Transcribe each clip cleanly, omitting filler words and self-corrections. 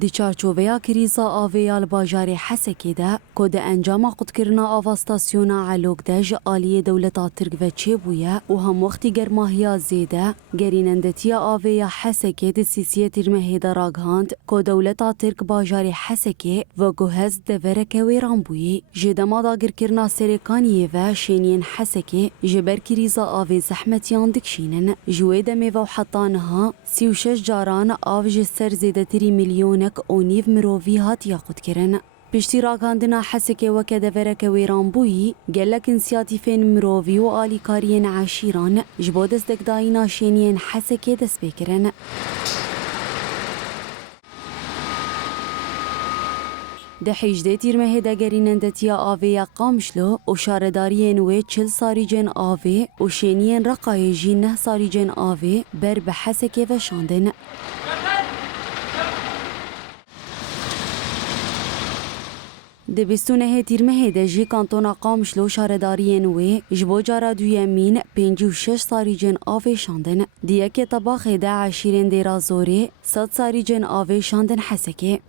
دی چارچوبیا کریزا آویا الباجار حسکی ده که ده انجام قدکرنا آواستاسیونا علوک ده جعالی دولتا ترک و چه بویا و هم وقتی گرماهیا زیده گرینندتیا آویا حسکی ده سیسیه ترمه ده راگهاند که دولتا ترک باجار حسکی و گوهز ده ورکه ویران بویی جدما دا گرکرنا سرکانیه و شینین حسکی جبر کریزا آوی زحمتیان دکشینن جوی ده میوه حطانها 36 جاران آو جسر زیده تری میلیون اونیف مروفی هات یاخد کرن. پشتی راکاندنا حسکه وکه دورک ویران بویی گلک انسیاتیفین مروفی و آلیکارین عشیران جبو دستک داینا شینین حسکه دست بکرن. ده 18 تیرمه دگرینندتیا آوی قامشلو و شاردارین و 40 ساریجن آوی و شینین رقای جی 9 ساریجن آوی بر به حسکه و شاندن. ده بیستونه تیرمه ده جی کانتونا قامشلو شاردارین و جبو جارا دویمین 56 ساریجن آوی شاندن. دیه که طباخ ده عشیرین دیرا زوری 100 ساریجن آوی شاندن حسکه.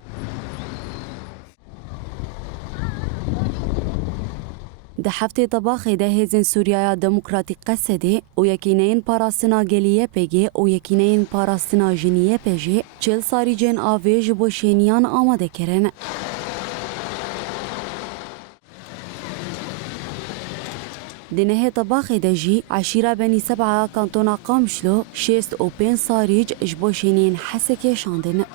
ده هفته طباخ ده هزین سوریای دموکراتیک قصده و یکینین پاراستنا گلیه پگه و یکینین پاراستنا جنیه پگه 40 ساریجن آوی جبو شینیان آماده کرن. دنه طباخ دجي عشيرة بني 7 كانتونا قامشلو 6 و 5 صاريج جبو شينين حسكي شاندن.